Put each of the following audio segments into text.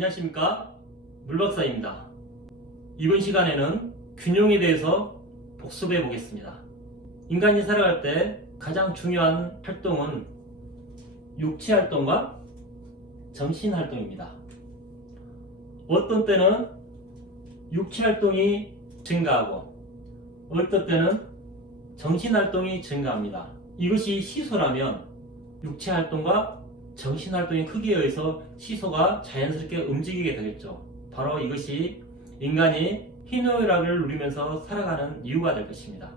안녕하십니까, 물박사입니다. 이번 시간에는 균형에 대해서 복습해 보겠습니다. 인간이 살아갈 때 가장 중요한 활동은 육체 활동과 정신 활동입니다. 어떤 때는 육체 활동이 증가하고 어떤 때는 정신 활동이 증가합니다. 이것이 시소라면 육체 활동과 정신 활동의 크기에 의해서 시소가 자연스럽게 움직이게 되겠죠. 바로 이것이 인간이 희노애락을 누리면서 살아가는 이유가 될 것입니다.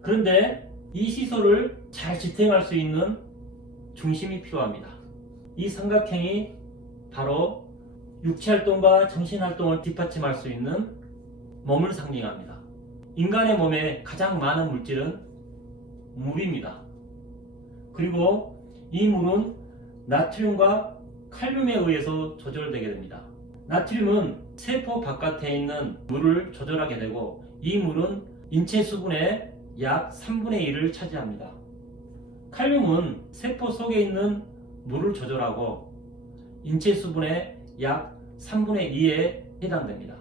그런데 이 시소를 잘 지탱할 수 있는 중심이 필요합니다. 이 삼각형이 바로 육체 활동과 정신 활동을 뒷받침할 수 있는 몸을 상징합니다. 인간의 몸에 가장 많은 물질은 물입니다. 그리고 이 물은 나트륨과 칼륨에 의해서 조절되게 됩니다. 나트륨은 세포 바깥에 있는 물을 조절하게 되고 이 물은 인체 수분의 약 3분의 1을 차지합니다. 칼륨은 세포 속에 있는 물을 조절하고 인체 수분의 약 3분의 2에 해당됩니다.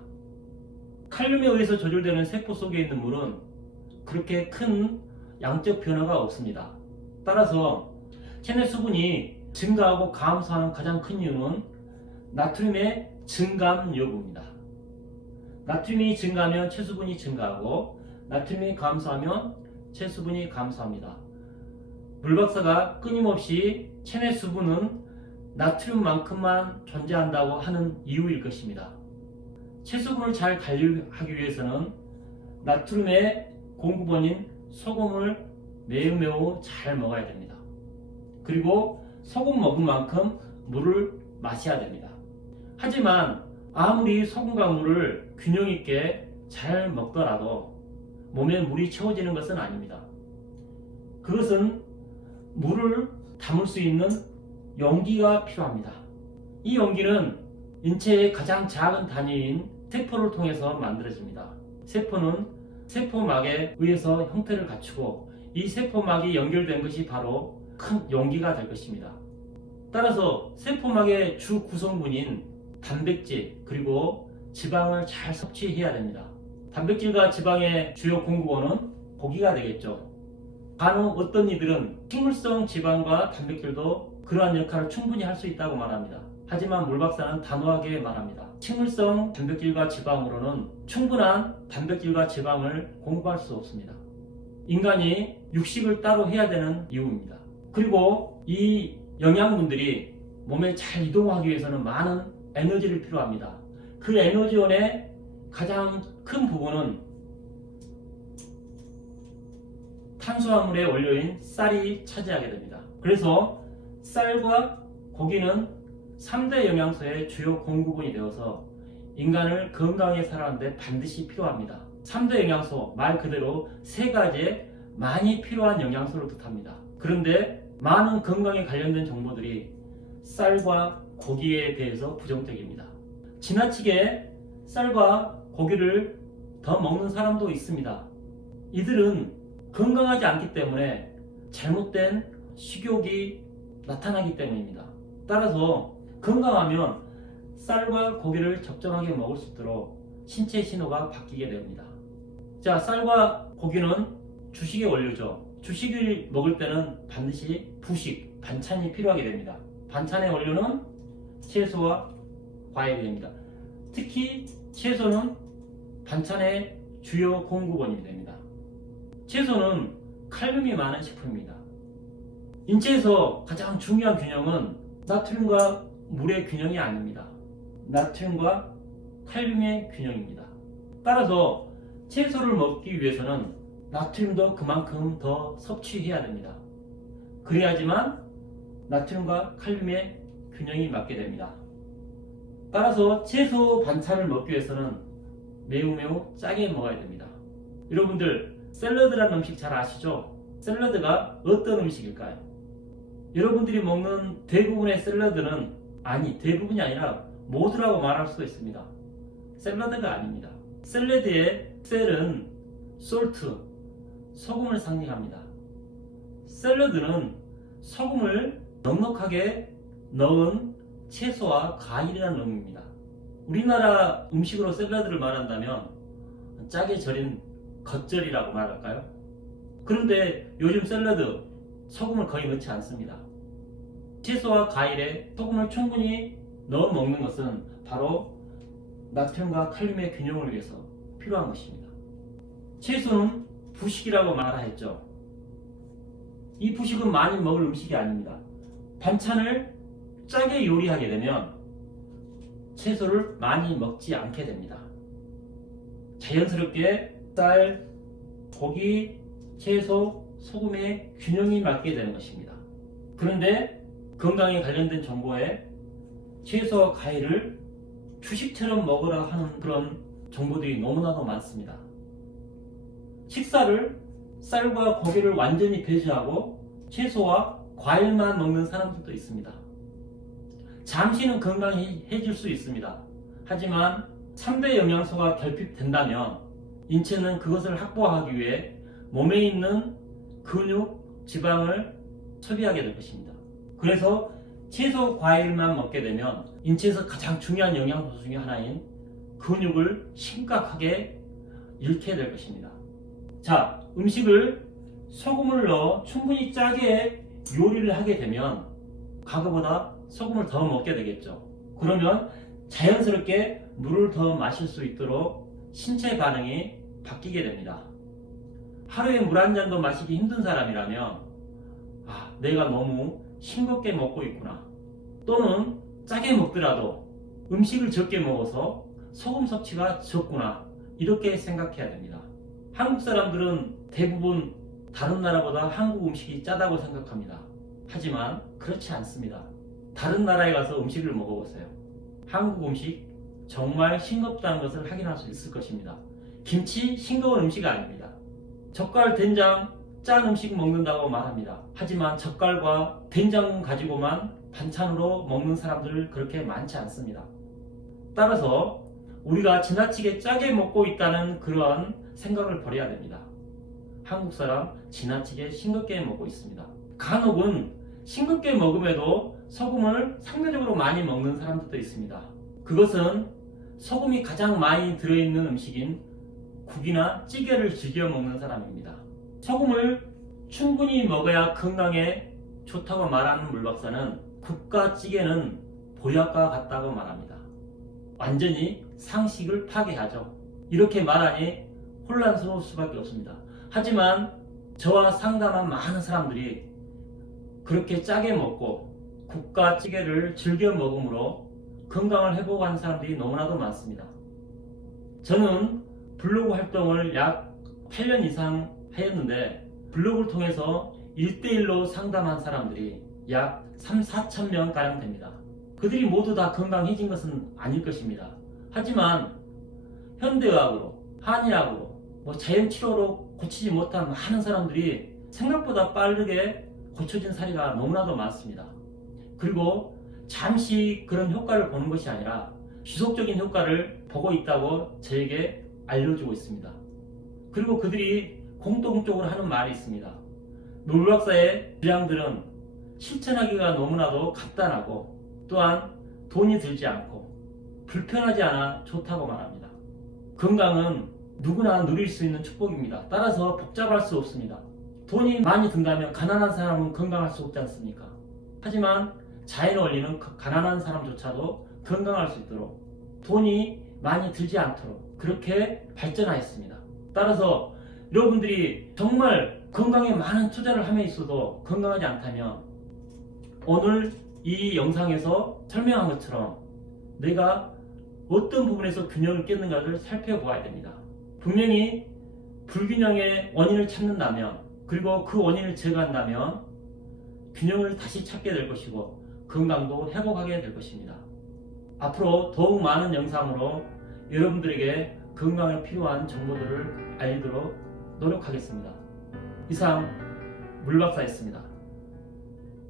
칼륨에 의해서 조절되는 세포 속에 있는 물은 그렇게 큰 양적 변화가 없습니다. 따라서 체내 수분이 증가하고 감소하는 가장 큰 이유는 나트륨의 증감 여부입니다. 나트륨이 증가하면 체수분이 증가하고 나트륨이 감소하면 체수분이 감소합니다. 물박사가 끊임없이 체내 수분은 나트륨만큼만 존재한다고 하는 이유일 것입니다. 체수분을 잘 관리하기 위해서는 나트륨의 공급원인 소금을 매우 잘 먹어야 됩니다. 그리고 소금 먹은 만큼 물을 마셔야 됩니다. 하지만 아무리 소금과 물을 균형 있게 잘 먹더라도 몸에 물이 채워지는 것은 아닙니다. 그것은 물을 담을 수 있는 용기가 필요합니다. 이 용기는 인체의 가장 작은 단위인 세포를 통해서 만들어집니다. 세포는 세포막에 의해서 형태를 갖추고 이 세포막이 연결된 것이 바로 큰 용기가 될 것입니다. 따라서 세포막의 주 구성분인 단백질 그리고 지방을 잘 섭취해야 됩니다. 단백질과 지방의 주요 공급원은 고기가 되겠죠. 간혹 어떤 이들은 식물성 지방과 단백질도 그러한 역할을 충분히 할 수 있다고 말합니다. 하지만 물박사는 단호하게 말합니다. 식물성 단백질과 지방으로는 충분한 단백질과 지방을 공급할 수 없습니다. 인간이 육식을 따로 해야 되는 이유입니다. 그리고 이 영양분들이 몸에 잘 이동하기 위해서는 많은 에너지를 필요합니다. 그 에너지원의 가장 큰 부분은 탄수화물의 원료인 쌀이 차지하게 됩니다. 그래서 쌀과 고기는 3대 영양소의 주요 공급원이 되어서 인간을 건강하게 살아가는데 반드시 필요합니다. 3대 영양소, 말 그대로 세 가지의 많이 필요한 영양소를 뜻합니다. 그런데 많은 건강에 관련된 정보들이 쌀과 고기에 대해서 부정적입니다. 지나치게 쌀과 고기를 더 먹는 사람도 있습니다. 이들은 건강하지 않기 때문에 잘못된 식욕이 나타나기 때문입니다. 따라서 건강하면 쌀과 고기를 적정하게 먹을 수 있도록 신체 신호가 바뀌게 됩니다. 자, 쌀과 고기는 주식의 원료죠. 주식을 먹을 때는 반드시 부식, 반찬이 필요하게 됩니다. 반찬의 원료는 채소와 과일이 됩니다. 특히 채소는 반찬의 주요 공급원이 됩니다. 채소는 칼륨이 많은 식품입니다. 인체에서 가장 중요한 균형은 나트륨과 물의 균형이 아닙니다. 나트륨과 칼륨의 균형입니다. 따라서 채소를 먹기 위해서는 나트륨도 그만큼 더 섭취해야 됩니다. 그래야지만 나트륨과 칼륨의 균형이 맞게 됩니다. 따라서 채소 반찬을 먹기 위해서는 매우 짜게 먹어야 됩니다. 여러분들 샐러드라는 음식 잘 아시죠? 샐러드가 어떤 음식일까요? 여러분들이 먹는 대부분의 샐러드는 대부분이 아니라 모두라고 말할 수 있습니다. 샐러드가 아닙니다. 샐러드의 셀은 솔트, 소금을 상징합니다. 샐러드는 소금을 넉넉하게 넣은 채소와 과일이라는 의미입니다. 우리나라 음식으로 샐러드를 말한다면 짜게 절인 겉절이라고 말할까요? 그런데 요즘 샐러드 소금을 거의 넣지 않습니다. 채소와 과일에 소금을 충분히 넣어 먹는 것은 바로 나트륨과 칼륨의 균형을 위해서 필요한 것입니다. 채소는 부식이라고 말했죠. 이 부식은 많이 먹을 음식이 아닙니다. 반찬을 짜게 요리하게 되면 채소를 많이 먹지 않게 됩니다. 자연스럽게 쌀, 고기, 채소, 소금의 균형이 맞게 되는 것입니다. 그런데 건강에 관련된 정보에 채소와 과일을 주식처럼 먹으라 하는 그런 정보들이 너무나도 많습니다. 식사를 쌀과 고기를 완전히 배제하고 채소와 과일만 먹는 사람들도 있습니다. 잠시는 건강해질 수 있습니다. 하지만 3대 영양소가 결핍된다면 인체는 그것을 확보하기 위해 몸에 있는 근육, 지방을 소비하게 될 것입니다. 그래서 채소, 과일만 먹게 되면 인체에서 가장 중요한 영양소 중에 하나인 근육을 심각하게 잃게 될 것입니다. 자, 음식을 소금을 넣어 충분히 짜게 요리를 하게 되면 과거보다 소금을 더 먹게 되겠죠. 그러면 자연스럽게 물을 더 마실 수 있도록 신체 반응이 바뀌게 됩니다. 하루에 물 한 잔도 마시기 힘든 사람이라면 내가 너무 싱겁게 먹고 있구나, 또는 짜게 먹더라도 음식을 적게 먹어서 소금 섭취가 적구나, 이렇게 생각해야 됩니다. 한국 사람들은 대부분 다른 나라보다 한국 음식이 짜다고 생각합니다. 하지만 그렇지 않습니다. 다른 나라에 가서 음식을 먹어보세요. 한국 음식 정말 싱겁다는 것을 확인할 수 있을 것입니다. 김치 싱거운 음식 아닙니다. 젓갈, 된장, 짠 음식 먹는다고 말합니다. 하지만 젓갈과 된장 가지고만 반찬으로 먹는 사람들 그렇게 많지 않습니다. 따라서 우리가 지나치게 짜게 먹고 있다는 그러한 생각을 버려야 됩니다. 한국 사람 지나치게 싱겁게 먹고 있습니다. 간혹은 싱겁게 먹음에도 소금을 상대적으로 많이 먹는 사람들도 있습니다. 그것은 소금이 가장 많이 들어있는 음식인 국이나 찌개를 즐겨 먹는 사람입니다. 소금을 충분히 먹어야 건강에 좋다고 말하는 물박사는 국과 찌개는 보약과 같다고 말합니다. 완전히 상식을 파괴하죠. 이렇게 말하니 혼란스러울 수밖에 없습니다. 하지만 저와 상담한 많은 사람들이 그렇게 짜게 먹고 국과 찌개를 즐겨 먹음으로 건강을 회복하는 사람들이 너무나도 많습니다. 저는 블로그 활동을 약 8년 이상 하였는데 블로그를 통해서 1대1로 상담한 사람들이 약 3,4천 명 가량 됩니다. 그들이 모두 다 건강해진 것은 아닐 것입니다. 하지만 현대의학으로, 한의학으로, 자연치료로 고치지 못한 많은 사람들이 생각보다 빠르게 고쳐진 사례가 너무나도 많습니다. 그리고 잠시 그런 효과를 보는 것이 아니라 지속적인 효과를 보고 있다고 저에게 알려주고 있습니다. 그리고 그들이 공통적으로 하는 말이 있습니다. 물박사의 주장들은 실천하기가 너무나도 간단하고 또한 돈이 들지 않고 불편하지 않아 좋다고 말합니다. 건강은 누구나 누릴 수 있는 축복입니다. 따라서 복잡할 수 없습니다. 돈이 많이 든다면 가난한 사람은 건강할 수 없지 않습니까? 하지만 자연 원리는 가난한 사람조차도 건강할 수 있도록 돈이 많이 들지 않도록 그렇게 발전하였습니다. 따라서 여러분들이 정말 건강에 많은 투자를 함에 있어도 건강하지 않다면 오늘 이 영상에서 설명한 것처럼 내가 어떤 부분에서 균형을 깼는가를 살펴보아야 됩니다. 분명히 불균형의 원인을 찾는다면, 그리고 그 원인을 제거한다면 균형을 다시 찾게 될 것이고 건강도 회복하게 될 것입니다. 앞으로 더욱 많은 영상으로 여러분들에게 건강에 필요한 정보들을 알리도록 노력하겠습니다. 이상 물박사였습니다.